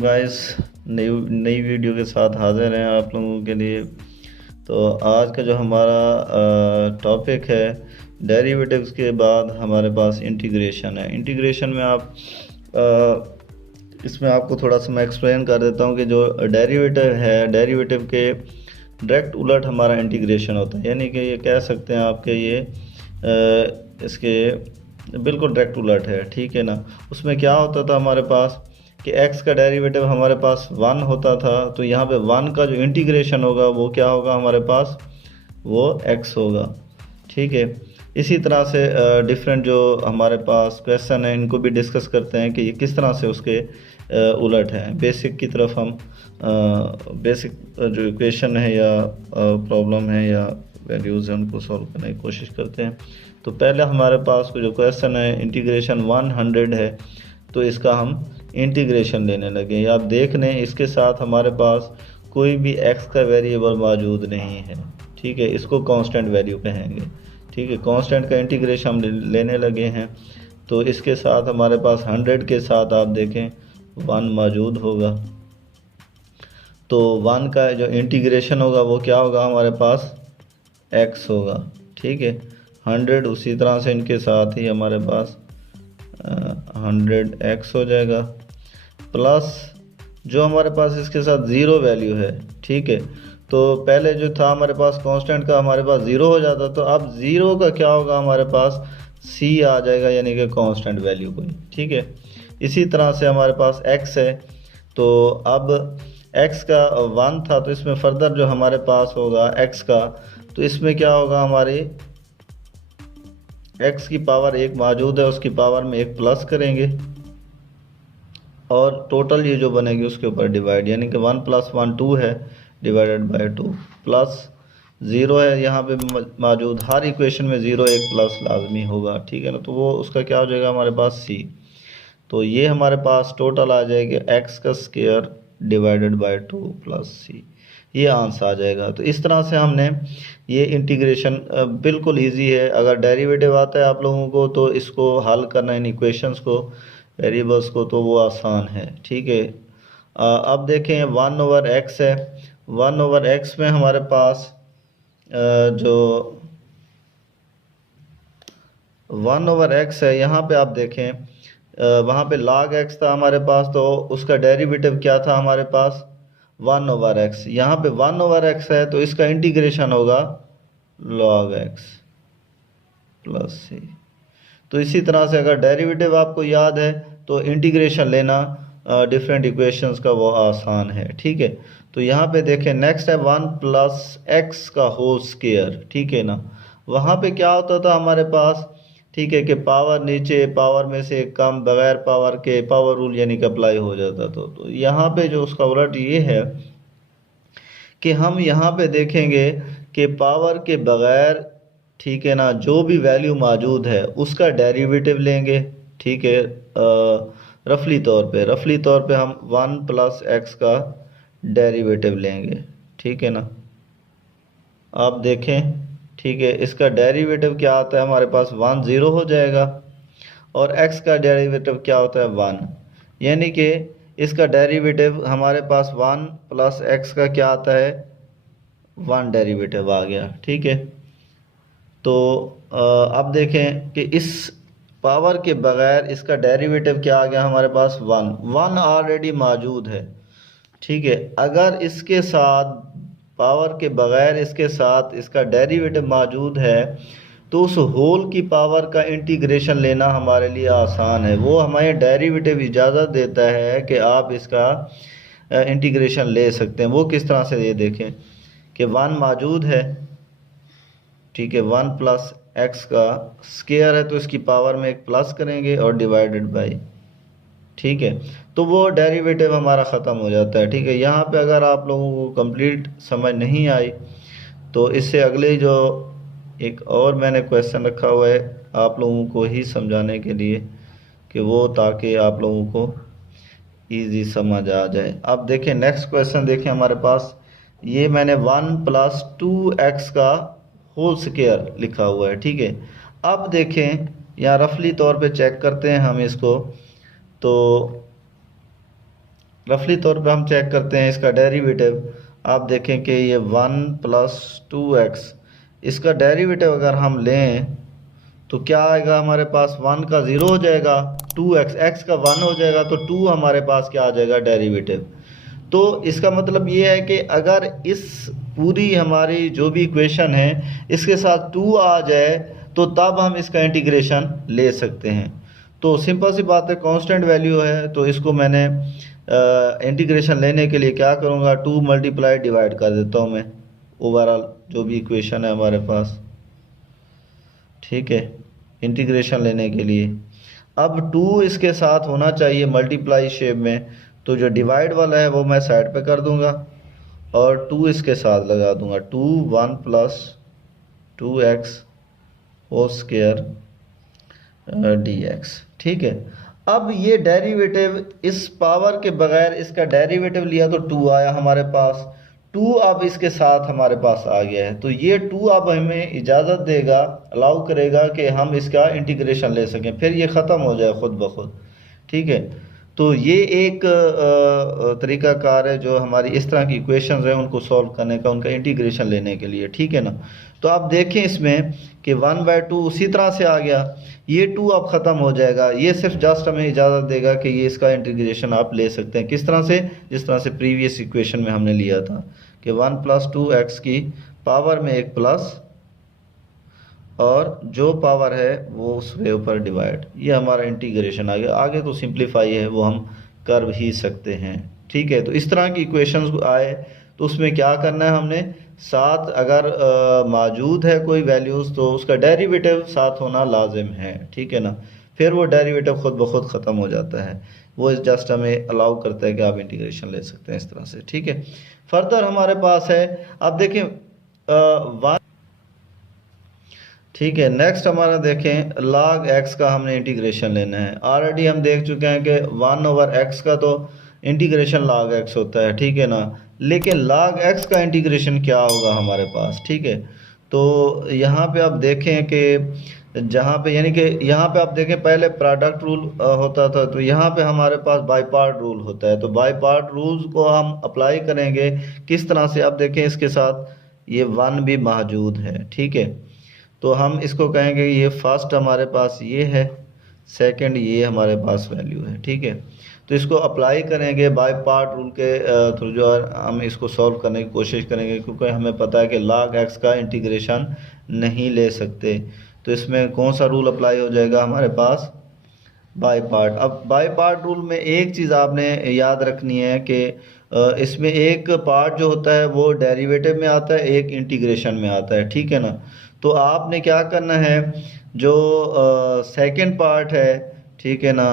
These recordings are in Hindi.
गाइस, नई नई वीडियो के साथ हाजिर हैं आप लोगों के लिए। तो आज का जो हमारा टॉपिक है, डेरिवेटिव्स के बाद हमारे पास इंटीग्रेशन है। इंटीग्रेशन में इसमें आपको थोड़ा सा मैं एक्सप्लेन कर देता हूँ कि जो डेरिवेटिव है, डेरिवेटिव के डायरेक्ट उलट हमारा इंटीग्रेशन होता है। यानी कि ये कह सकते हैं आपके इसके बिल्कुल डायरेक्ट उलट है, ठीक है ना। उसमें क्या होता था हमारे पास कि x का डेरिवेटिव हमारे पास 1 होता था, तो यहाँ पे 1 का जो इंटीग्रेशन होगा वो क्या होगा हमारे पास, वो x होगा, ठीक है। इसी तरह से डिफरेंट जो हमारे पास क्वेश्चन है इनको भी डिस्कस करते हैं कि ये किस तरह से उसके उलट हैं। बेसिक की तरफ हम बेसिक जो इक्वेशन है या प्रॉब्लम है या वैल्यूज़ हैं उनको सॉल्व करने की कोशिश करते हैं। तो पहले हमारे पास जो क्वेश्चन है इंटीग्रेशन 100 है, तो इसका हम इंटीग्रेशन लेने लगे। आप देख लें इसके साथ हमारे पास कोई भी x का वेरिएबल मौजूद नहीं है, ठीक है। इसको कांस्टेंट वैल्यू कहेंगे, ठीक है। कांस्टेंट का इंटीग्रेशन हम लेने लगे हैं, तो इसके साथ हमारे पास 100 के साथ आप देखें 1 मौजूद होगा, तो 1 का जो इंटीग्रेशन होगा वो क्या होगा हमारे पास, x होगा, ठीक है। 100 उसी तरह से इनके साथ ही हमारे पास 100x हो जाएगा, प्लस जो हमारे पास इसके साथ ज़ीरो वैल्यू है, ठीक है। तो पहले जो था हमारे पास कांस्टेंट का हमारे पास ज़ीरो हो जाता, तो अब ज़ीरो का क्या होगा हमारे पास c आ जाएगा, यानी कि कांस्टेंट वैल्यू कोई, ठीक है। इसी तरह से हमारे पास x है, तो अब x का 1 था, तो इसमें फर्दर जो हमारे पास होगा x का, तो इसमें क्या होगा हमारी x की पावर 1 मौजूद है, उसकी पावर में 1 प्लस करेंगे और टोटल ये जो बनेगी उसके ऊपर डिवाइड, यानी कि 1 + 1 2 है, डिवाइडेड बाय 2 प्लस 0 है यहाँ पे मौजूद। हर इक्वेशन में 0 1 प्लस लाजमी होगा, ठीक है ना। तो वो उसका क्या हो जाएगा हमारे पास c। तो ये हमारे पास टोटल आ जाएगी x का square divided by 2 plus c, ये आंसर आ जाएगा। तो इस तरह से हमने ये इंटीग्रेशन बिल्कुल इजी है। अगर डेरिवेटिव आता है आप लोगों को तो इसको हल करना, इन इक्वेशंस को, वेरिएबल्स को, तो वो आसान है, ठीक है। अब देखें 1/x है, 1/x में हमारे पास जो 1/x है यहाँ पे आप देखें वहाँ पे log x था हमारे पास, तो उसका डेरिवेटिव क्या था हमारे पास 1/x। यहाँ पे 1/x है, तो इसका इंटीग्रेशन होगा log x प्लस c। तो इसी तरह से अगर डेरिवेटिव आपको याद है तो इंटीग्रेशन लेना डिफरेंट इक्वेशंस का वो आसान है, ठीक है। तो यहाँ पे देखें नेक्स्ट है 1 + x का होल स्क्वायर, ठीक है ना। वहाँ पे क्या होता था हमारे पास, ठीक है, कि पावर नीचे पावर में से कम बगैर पावर के पावर रूल यानी कि अप्लाई हो जाता था। तो यहाँ पे जो उसका उलट ये है कि हम यहाँ पे देखेंगे कि पावर के बगैर, ठीक है ना, जो भी वैल्यू मौजूद है उसका डेरिवेटिव लेंगे, ठीक है। रफली तौर पे हम 1 + x का डेरिवेटिव लेंगे, ठीक है ना। आप देखें, ठीक है, इसका डेरिवेटिव क्या आता है हमारे पास 1 0 हो जाएगा, और x का डेरिवेटिव क्या होता है 1, यानी कि इसका डेरिवेटिव हमारे पास 1 + x का क्या आता है 1 डेरिवेटिव आ गया, ठीक है। तो अब देखें कि इस पावर के बगैर इसका डेरिवेटिव क्या आ गया हमारे पास 1 ऑलरेडी मौजूद है, ठीक है। अगर इसके साथ पावर के बगैर इसके साथ इसका डेरिवेटिव मौजूद है, तो उस होल की पावर का इंटीग्रेशन लेना हमारे लिए आसान है। वो हमें डेरिवेटिव इजाज़त देता है कि आप इसका इंटीग्रेशन ले सकते हैं। वो किस तरह से, ये देखें कि 1 मौजूद है, ठीक है, 1 + x का स्क्वायर है, तो इसकी पावर में 1 प्लस करेंगे और डिवाइडेड बाई, ठीक है। तो वो डेरिवेटिव हमारा ख़त्म हो जाता है, ठीक है। यहाँ पे अगर आप लोगों को कंप्लीट समझ नहीं आई तो इससे अगले जो एक और मैंने क्वेश्चन रखा हुआ है आप लोगों को ही समझाने के लिए, कि वो ताकि आप लोगों को इजी समझ आ जाए। अब देखें नेक्स्ट क्वेश्चन, देखें हमारे पास ये मैंने 1 + 2x का होल स्क्वायर लिखा हुआ है, ठीक है। अब देखें यहाँ रफली तौर पे चेक करते हैं हम इसको, तो रफली तौर पे हम चेक करते हैं इसका डेरिवेटिव। आप देखें कि ये 1 प्लस 2x, इसका डेरिवेटिव अगर हम लें तो क्या आएगा हमारे पास, 1 का 0 हो जाएगा, 2x, x का 1 हो जाएगा, तो 2 हमारे पास क्या आ जाएगा, डेरिवेटिव। तो इसका मतलब ये है कि अगर इस पूरी हमारी जो भी इक्वेशन है इसके साथ 2 आ जाए तो तब हम इसका इंटीग्रेशन ले सकते हैं। तो सिंपल सी बात है, कांस्टेंट वैल्यू है तो इसको मैंने इंटीग्रेशन लेने के लिए क्या करूँगा, 2 मल्टीप्लाई डिवाइड कर देता हूँ मैं ओवरऑल जो भी इक्वेशन है हमारे पास, ठीक है, इंटीग्रेशन लेने के लिए। अब 2 इसके साथ होना चाहिए मल्टीप्लाई शेप में, तो जो डिवाइड वाला है वो मैं साइड पे कर दूंगा और 2 इसके साथ लगा दूंगा, 2 1 plus 2x whole square dx, ठीक है। अब ये डेरिवेटिव इस पावर के बगैर इसका डेरिवेटिव लिया तो 2 आया हमारे पास, 2 अब इसके साथ हमारे पास आ गया है, तो ये 2 अब हमें इजाज़त देगा, अलाउ करेगा कि हम इसका इंटीग्रेशन ले सकें, फिर ये ख़त्म हो जाए खुद ब खुद, ठीक है। तो ये एक तरीक़ाकार है जो हमारी इस तरह की इक्वेशंस हैं उनको सॉल्व करने का, उनका इंटीग्रेशन लेने के लिए, ठीक है ना। तो आप देखें इसमें कि 1/2 उसी तरह से आ गया, ये 2 अब ख़त्म हो जाएगा, ये सिर्फ जस्ट हमें इजाज़त देगा कि ये इसका इंटीग्रेशन आप ले सकते हैं। किस तरह से, जिस तरह से प्रीवियस इक्वेशन में हमने लिया था कि 1 + 2x की पावर में एक प्लस और जो पावर है वो उसके ऊपर डिवाइड, ये हमारा इंटीग्रेशन आ गया। आगे तो सिंप्लीफाई है वो हम कर ही सकते हैं, ठीक है। तो इस तरह की इक्वेशंस आए तो उसमें क्या करना है हमने, साथ अगर मौजूद है कोई वैल्यूज़ तो उसका डेरिवेटिव साथ होना लाजिम है, ठीक है ना। फिर वो डेरिवेटिव खुद ब खुद ख़त्म हो जाता है, वो जस्ट हमें अलाउ करता है कि आप इंटीग्रेशन ले सकते हैं इस तरह से, ठीक है। फर्दर हमारे पास है, अब देखें 1, ठीक है। नेक्स्ट हमारा देखें log x का हमने इंटीग्रेशन लेना है। ऑलरेडी हम देख चुके हैं कि 1/x का तो इंटीग्रेशन log x होता है, ठीक है ना। लेकिन log x का इंटीग्रेशन क्या होगा हमारे पास, ठीक है। तो यहाँ पे आप देखें कि जहाँ पे यानी कि यहाँ पे आप देखें पहले प्रोडक्ट रूल होता था, तो यहाँ पे हमारे पास बाई पार्ट रूल होता है। तो बाई पार्ट रूल्स को हम अप्लाई करेंगे किस तरह से, आप देखें इसके साथ ये 1 भी मौजूद है, ठीक है। तो हम इसको कहेंगे ये फर्स्ट हमारे पास ये है, सेकंड ये हमारे पास वैल्यू है, ठीक है। तो इसको अप्लाई करेंगे बाय पार्ट रूल के थ्रू, जो हम इसको सॉल्व करने की कोशिश करेंगे, क्योंकि हमें पता है कि log x का इंटीग्रेशन नहीं ले सकते। तो इसमें कौन सा रूल अप्लाई हो जाएगा हमारे पास, बाय पार्ट। अब बाय पार्ट रूल में एक चीज़ आपने याद रखनी है कि इसमें एक पार्ट जो होता है वो डेरिवेटिव में आता है, एक इंटीग्रेशन में आता है, ठीक है ना। तो आपने क्या करना है, जो सेकंड पार्ट है, ठीक है ना,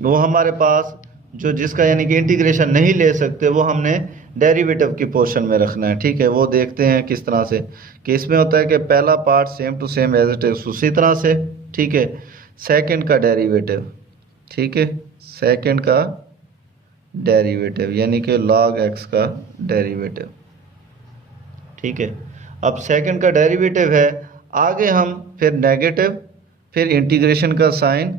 वो हमारे पास जो जिसका यानी कि इंटीग्रेशन नहीं ले सकते वो हमने डेरिवेटिव की पोर्शन में रखना है, ठीक है। वो देखते हैं किस तरह से, कि इसमें होता है कि पहला part same to same as it is उसी तरह से, ठीक है। सेकंड का डेरिवेटिव, ठीक है, सेकंड का डेरिवेटिव यानी कि log x का डेरिवेटिव, ठीक है। अब सेकंड का डेरिवेटिव है, आगे हम फिर नेगेटिव, फिर इंटीग्रेशन का साइन,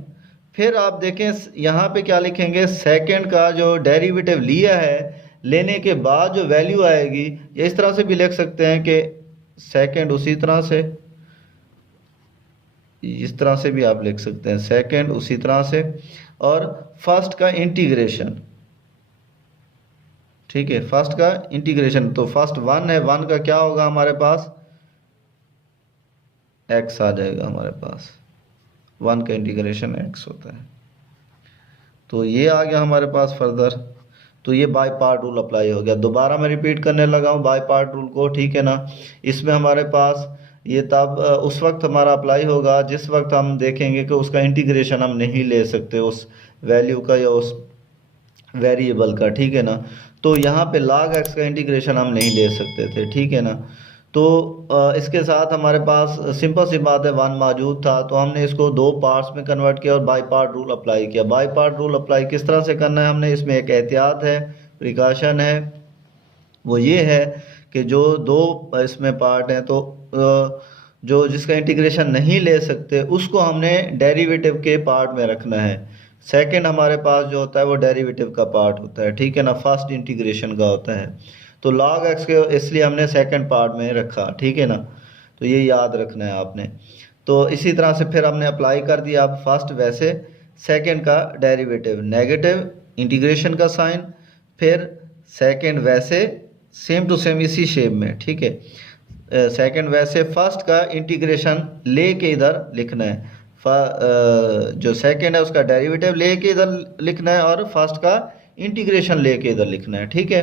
फिर आप देखें यहाँ पे क्या लिखेंगे, सेकंड का जो डेरिवेटिव लिया है लेने के बाद जो वैल्यू आएगी, ये इस तरह से भी लिख सकते हैं कि सेकंड उसी तरह से, इस तरह से भी आप लिख सकते हैं, सेकंड उसी तरह से, और फर्स्ट का इंटीग्रेशन, ठीक है, फर्स्ट का इंटीग्रेशन। तो फर्स्ट 1 है, 1 का क्या होगा हमारे पास, x आ जाएगा हमारे पास, 1 का इंटीग्रेशन x होता है। तो ये आ गया हमारे पास फर्दर। तो ये बाय पार्ट रूल अप्लाई हो गया। दोबारा मैं रिपीट करने लगा हूँ बाय पार्ट रूल को, ठीक है ना। इसमें हमारे पास ये तब उस वक्त हमारा अप्लाई होगा जिस वक्त हम देखेंगे कि उसका इंटीग्रेशन हम नहीं ले सकते उस वैल्यू का या उस वेरिएबल का, ठीक है ना। तो यहाँ पे log x का इंटीग्रेशन हम नहीं ले सकते थे, ठीक है ना। तो इसके साथ हमारे पास सिंपल सी बात है, 1 मौजूद था तो हमने इसको 2 पार्ट्स में कन्वर्ट किया और बाय पार्ट रूल अप्लाई किया। बाय पार्ट रूल अप्लाई किस तरह से करना है हमने, इसमें एक एहतियात है, प्रिकॉशन है, वो ये है कि जो 2 इसमें पार्ट हैं तो जो जिसका इंटीग्रेशन नहीं ले सकते उसको हमने डेरिवेटिव के पार्ट में रखना है। सेकंड हमारे पास जो होता है वो डेरिवेटिव का पार्ट होता है, ठीक है ना, फर्स्ट इंटीग्रेशन का होता है। तो log x के इसलिए हमने सेकंड पार्ट में रखा, ठीक है ना, तो ये याद रखना है आपने। तो इसी तरह से फिर हमने अप्लाई कर दिया अब फर्स्ट वैसे, सेकंड का डेरिवेटिव नेगेटिव, इंटीग्रेशन का साइन, फिर सेकंड वैसे, सेम टू सेम इसी शेप में, ठीक है। सेकंड वैसे फर्स्ट का इंटीग्रेशन लेके इधर लिखना है, जो सेकंड है उसका डेरिवेटिव लेके इधर लिखना है और फर्स्ट का इंटीग्रेशन लेके इधर लिखना है, ठीक है।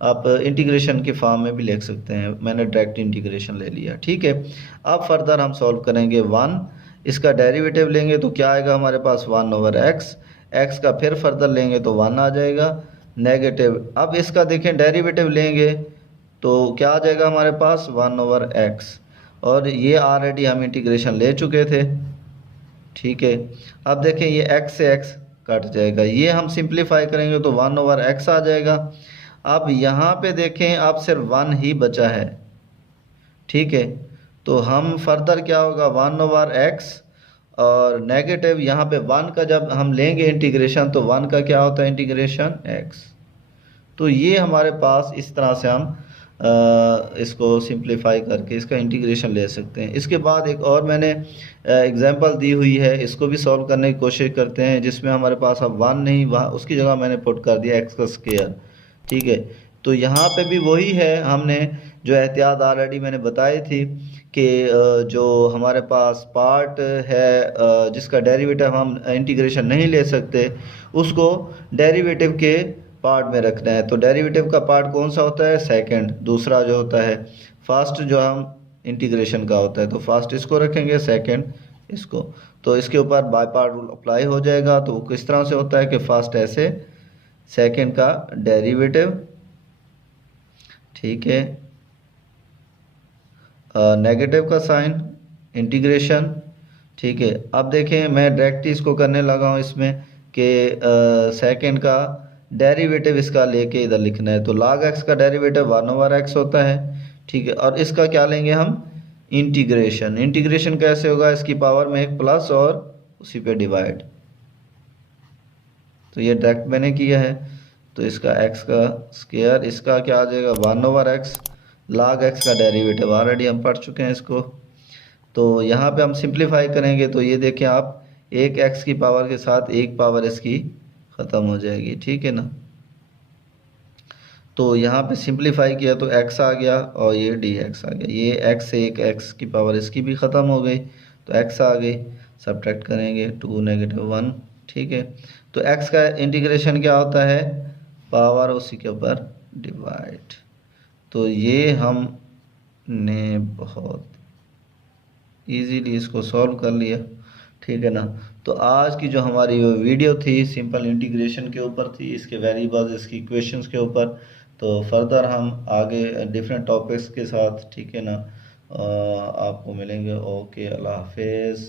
आप इंटीग्रेशन के फॉर्म में भी लिख सकते हैं, मैंने डायरेक्ट इंटीग्रेशन ले लिया, ठीक है। अब फर्दर हम सॉल्व करेंगे 1, इसका डेरिवेटिव लेंगे तो क्या आएगा हमारे पास 1/x, x का फिर फर्दर लेंगे तो 1 आ जाएगा, नेगेटिव। अब इसका देखें डेरिवेटिव लेंगे तो क्या आ जाएगा हमारे पास 1/x, और ये ऑलरेडी हम इंटीग्रेशन ले चुके थे, ठीक है। अब देखें ये x से x कट जाएगा, ये हम सिंप्लीफाई करेंगे तो 1/x आ जाएगा। अब यहाँ पे देखें अब सिर्फ 1 ही बचा है, ठीक है। तो हम फर्दर क्या होगा 1/x और नेगेटिव, यहाँ पे 1 का जब हम लेंगे इंटीग्रेशन तो 1 का क्या होता है इंटीग्रेशन x। तो ये हमारे पास इस तरह से हम इसको सिंप्लीफाई करके इसका इंटीग्रेशन ले सकते हैं। इसके बाद एक और मैंने एग्जांपल दी हुई है, इसको भी सॉल्व करने की कोशिश करते हैं, जिसमें हमारे पास अब 1 नहीं, वहाँ उसकी जगह मैंने पुट कर दिया x का स्क्वायर, ठीक है। तो यहाँ पे भी वही है, हमने जो एहतियात ऑलरेडी मैंने बताई थी कि जो हमारे पास पार्ट है जिसका डेरिवेटिव हम इंटीग्रेशन नहीं ले सकते, उसको डेरिवेटिव के पार्ट में रखना है। तो डेरिवेटिव का पार्ट कौन सा होता है सेकंड, दूसरा जो होता है फर्स्ट जो हम इंटीग्रेशन का होता है, तो फर्स्ट इसको रखेंगे, सेकंड इसको। तो इसके ऊपर बाय पार्ट रूल अप्लाई हो जाएगा। तो किस तरह से होता है कि फर्स्ट ऐसे, सेकंड का डेरिवेटिव, ठीक है, नेगेटिव का साइन, इंटीग्रेशन, ठीक है। अब देखें मैं डायरेक्ट इसको करने लगा हूँ इसमें कि सेकंड का डेरिवेटिव इसका लेके इधर लिखना है। तो log x का डेरिवेटिव 1/x होता है, ठीक है। और इसका क्या लेंगे हम इंटीग्रेशन। इंटीग्रेशन कैसे होगा, इसकी पावर में एक प्लस और उसी पे डिवाइड। तो ये डायरेक्ट मैंने किया है, तो इसका x का स्क्वायर, इसका क्या आ जाएगा 1/x, log x का डेरिवेटिव ऑलरेडी हम पढ़ चुके हैं इसको। तो यहाँ पे हम सिंप्लीफाई करेंगे तो ये देखें आप, एक x की पावर के साथ एक पावर इसकी ख़त्म हो जाएगी, ठीक है ना। तो यहाँ पे सिंप्लीफाई किया तो x आ गया और ये dx आ गया, ये x से एक x की पावर इसकी भी ख़त्म हो गई तो x आ गई, सब्ट्रैक्ट करेंगे 2 - 1, ठीक है। तो x का इंटीग्रेशन क्या होता है, पावर उसी के ऊपर डिवाइड। तो ये हमने बहुत इजीली इसको सॉल्व कर लिया, ठीक है ना। तो आज की जो हमारी वीडियो थी सिंपल इंटीग्रेशन के ऊपर थी, इसके वेरिएबल्स, इसकी इक्वेशंस के ऊपर। तो फर्दर हम आगे डिफरेंट टॉपिक्स के साथ, ठीक है ना, आपको मिलेंगे। ओके, अल्लाह हाफिज़।